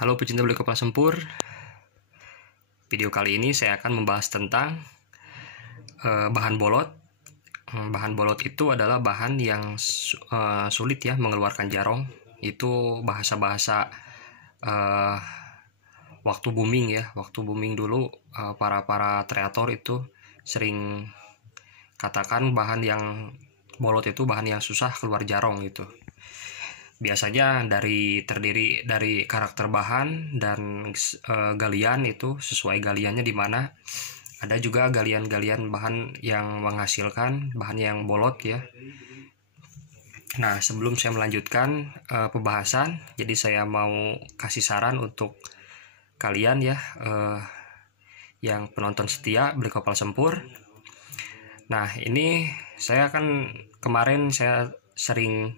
Halo pecinta beli kepala sempur. Video kali ini saya akan membahas tentang bahan bolot. Bahan bolot itu adalah bahan yang sulit ya mengeluarkan jarong. Itu bahasa-bahasa waktu booming ya. Waktu booming dulu para kreator itu sering katakan bahan yang bolot itu bahan yang susah keluar jarong gitu. Biasanya terdiri dari karakter bahan dan galian itu sesuai galiannya di mana. Ada juga galian-galian bahan yang menghasilkan bahan yang bolot ya. Nah, sebelum saya melanjutkan pembahasan, jadi saya mau kasih saran untuk kalian ya yang penonton setia beli kepala sempur. Nah, ini saya kan kemarin saya sering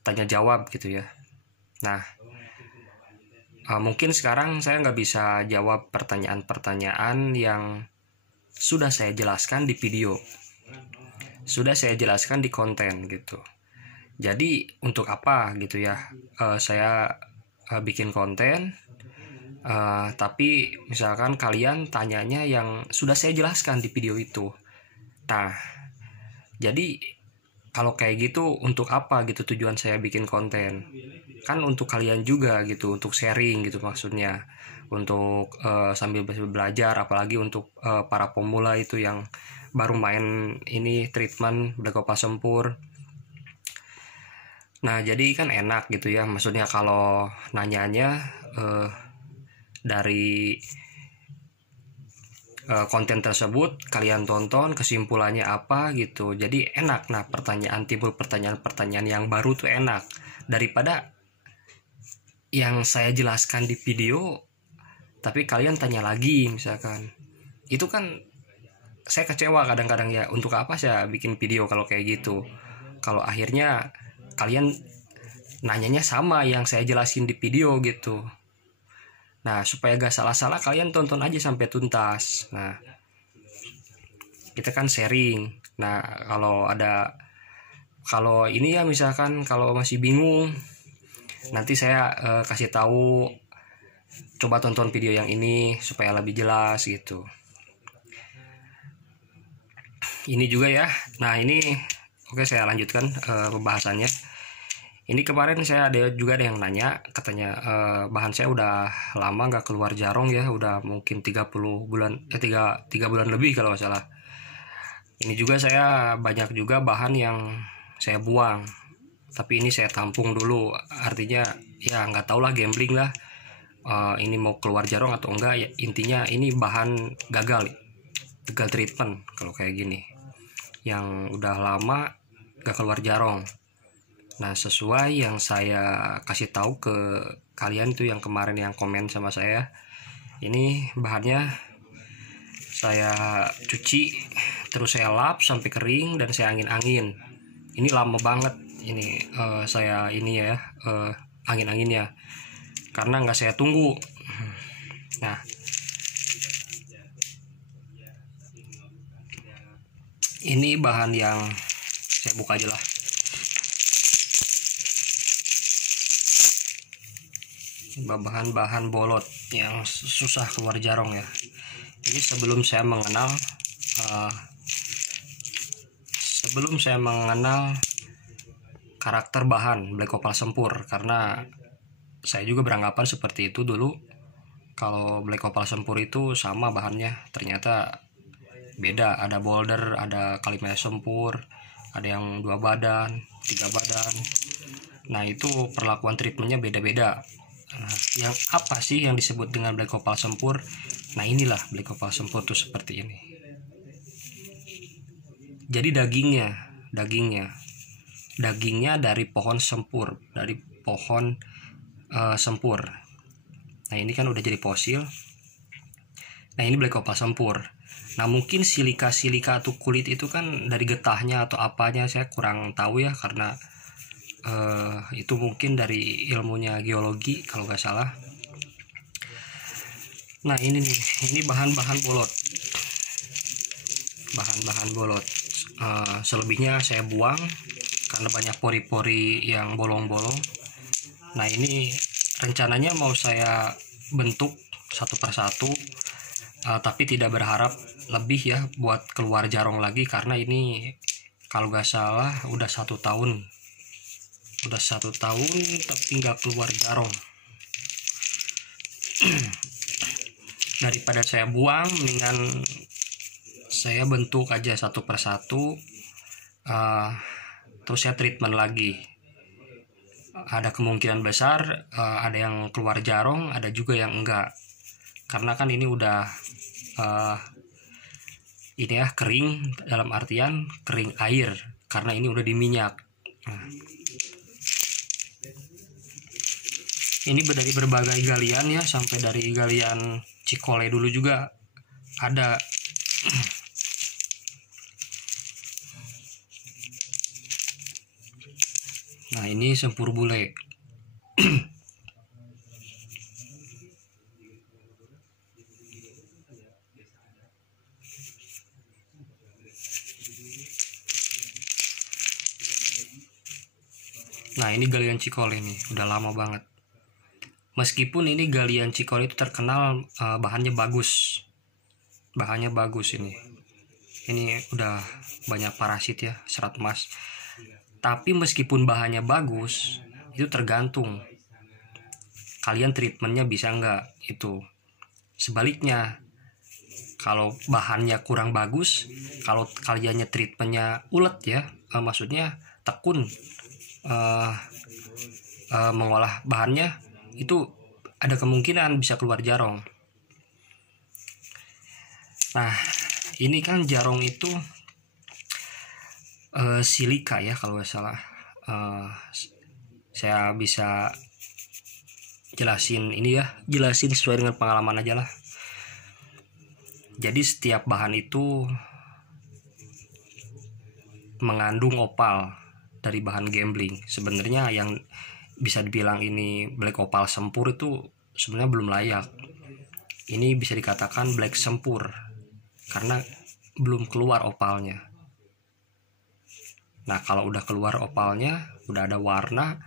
tanya jawab gitu ya. Nah, mungkin sekarang saya nggak bisa jawab pertanyaan-pertanyaan yang sudah saya jelaskan di video, sudah saya jelaskan di konten gitu. Jadi untuk apa gitu ya saya bikin konten, tapi misalkan kalian tanyanya yang sudah saya jelaskan di video itu. Nah, jadi kalau kayak gitu untuk apa gitu tujuan saya bikin konten? Kan untuk kalian juga gitu, untuk sharing gitu maksudnya. Untuk sambil belajar, apalagi untuk para pemula itu yang baru main ini treatment beli kepala sempur. Nah, jadi kan enak gitu ya. Maksudnya kalau nanyanya dari konten tersebut kalian tonton kesimpulannya apa gitu, jadi enak. Nah, timbul pertanyaan-pertanyaan yang baru tuh enak daripada yang saya jelaskan di video tapi kalian tanya lagi misalkan. Itu kan saya kecewa kadang-kadang ya, untuk apa saya bikin video kalau kayak gitu, kalau akhirnya kalian nanyanya sama yang saya jelasin di video gitu. Nah, supaya gak salah-salah kalian tonton aja sampai tuntas. Nah, kita kan sharing. Nah, kalau ini ya misalkan kalau masih bingung, nanti saya kasih tahu, coba tonton video yang ini supaya lebih jelas gitu. Ini juga ya. Nah, ini oke, saya lanjutkan pembahasannya. Ini kemarin saya ada yang nanya, katanya bahan saya udah lama nggak keluar jarong ya, udah mungkin 30 bulan, 3 bulan lebih kalau nggak salah. Ini juga saya banyak juga bahan yang saya buang, tapi ini saya tampung dulu, artinya ya nggak tau lah, gambling lah, ini mau keluar jarong atau enggak ya, intinya ini bahan gagal treatment kalau kayak gini, yang udah lama nggak keluar jarong. Nah, sesuai yang saya kasih tahu ke kalian tuh yang kemarin yang komen sama saya, ini bahannya saya cuci, terus saya lap sampai kering dan saya angin-angin. Ini lama banget ini saya ini ya angin-anginnya, karena nggak saya tunggu. Nah, ini bahan yang saya buka aja lah. Bahan-bahan bolot yang susah keluar jarong ya. Ini sebelum saya mengenal karakter bahan beli kepala sempur, karena saya juga beranggapan seperti itu dulu, kalau beli kepala sempur itu sama bahannya, ternyata beda. Ada boulder, ada kalimaya sempur, ada yang 2 badan, 3 badan. Nah, itu perlakuan treatmentnya beda-beda. Nah, yang apa sih yang disebut dengan black opal sempur? Nah, inilah black opal sempur tuh seperti ini. Jadi dagingnya dari pohon sempur, dari pohon sempur. Nah, ini kan udah jadi fosil. Nah, ini black opal sempur. Nah, mungkin silika atau kulit itu kan dari getahnya atau apanya, saya kurang tahu ya, karena itu mungkin dari ilmunya geologi kalau nggak salah. Nah, ini nih, ini bahan-bahan bolot, selebihnya saya buang karena banyak pori-pori yang bolong-bolong. Nah, ini rencananya mau saya bentuk satu persatu, tapi tidak berharap lebih ya buat keluar jarong lagi, karena ini kalau nggak salah udah 1 tahun tapi nggak keluar jarong. Daripada saya buang, mendingan saya bentuk aja satu persatu, terus saya treatment lagi. Ada kemungkinan besar ada yang keluar jarong, ada juga yang enggak, karena kan ini udah ini ya kering, dalam artian kering air, karena ini udah diminyak. Nah, ini dari berbagai galian ya, sampai dari galian Cikole dulu juga ada. Nah, ini sempur bule. Nah, ini galian Cikole nih, udah lama banget. Meskipun ini galian Cikole itu terkenal bahannya bagus. Bahannya bagus ini. Ini udah banyak parasit ya, serat emas. Tapi meskipun bahannya bagus, itu tergantung kalian treatmentnya bisa nggak itu. Sebaliknya, kalau bahannya kurang bagus, kalau kaliannya treatmentnya ulet ya, maksudnya tekun mengolah bahannya, itu ada kemungkinan bisa keluar jarong. Nah, ini kan jarong itu silika ya kalau nggak salah. Saya bisa jelasin ini ya, jelasin sesuai dengan pengalaman aja lah. Jadi setiap bahan itu mengandung opal dari bahan gambling. Sebenarnya yang bisa dibilang ini black opal sempur itu sebenarnya belum layak. Ini bisa dikatakan black sempur karena belum keluar opalnya. Nah, kalau udah keluar opalnya, udah ada warna,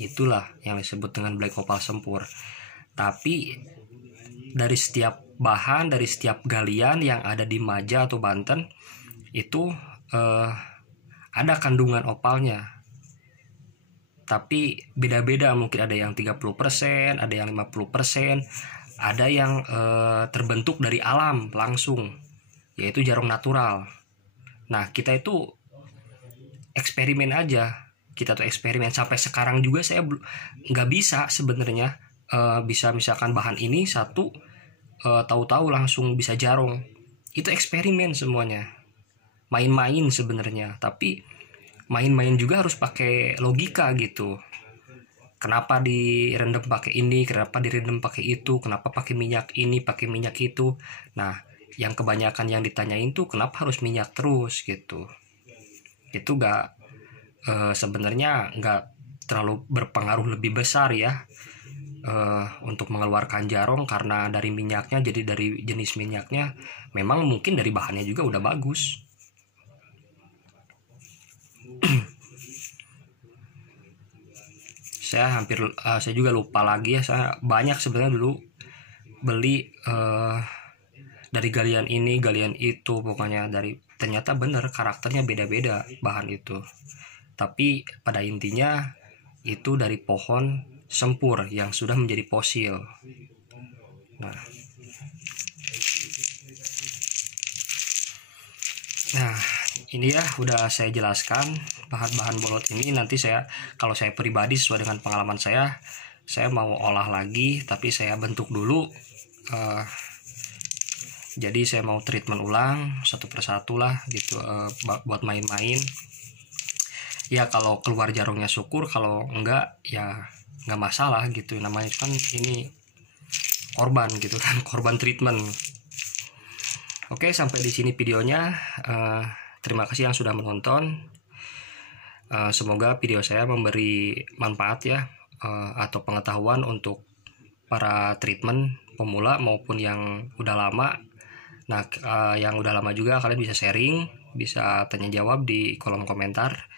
itulah yang disebut dengan black opal sempur. Tapi dari setiap bahan, dari setiap galian yang ada di Maja atau Banten itu ada kandungan opalnya. Tapi beda-beda, mungkin ada yang 30%, ada yang 50%, ada yang terbentuk dari alam langsung, yaitu jarong natural. Nah, kita itu eksperimen aja. Kita tuh eksperimen sampai sekarang juga saya nggak bisa sebenarnya bisa misalkan bahan ini satu tahu-tahu langsung bisa jarong. Itu eksperimen semuanya, main-main sebenarnya. Tapi main-main juga harus pakai logika gitu. Kenapa direndam pakai ini, kenapa direndam pakai itu, kenapa pakai minyak ini, pakai minyak itu. Nah, yang kebanyakan yang ditanyain tuh kenapa harus minyak terus gitu. Itu nggak sebenarnya nggak terlalu berpengaruh lebih besar ya untuk mengeluarkan jarong, karena dari minyaknya, jadi dari jenis minyaknya memang mungkin dari bahannya juga udah bagus. Saya juga lupa lagi ya, saya banyak sebenarnya dulu beli dari galian ini, galian itu, pokoknya dari, ternyata bener karakternya beda-beda bahan itu. Tapi pada intinya itu dari pohon sempur yang sudah menjadi fosil. Nah, ini ya udah saya jelaskan bahan-bahan bolot ini. Nanti saya, kalau saya pribadi sesuai dengan pengalaman saya mau olah lagi, tapi saya bentuk dulu. Jadi saya mau treatment ulang satu persatu lah gitu, buat main-main. Ya kalau keluar jarongnya syukur, kalau enggak ya nggak masalah gitu. Namanya kan ini korban gitu kan, korban treatment. Oke, sampai di sini videonya. Terima kasih yang sudah menonton. Semoga video saya memberi manfaat ya, atau pengetahuan untuk para treatment pemula maupun yang udah lama. Nah, yang udah lama juga kalian bisa sharing, bisa tanya jawab di kolom komentar.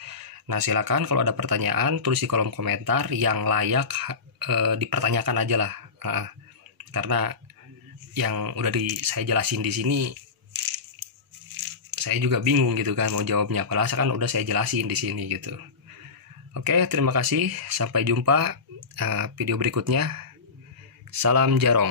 Nah, silakan kalau ada pertanyaan tulis di kolom komentar yang layak dipertanyakan aja lah. Karena yang udah saya jelasin di sini saya juga bingung gitu kan mau jawabnya, padahal kan udah saya jelasin di sini gitu. Oke, terima kasih. Sampai jumpa video berikutnya. Salam Jarong.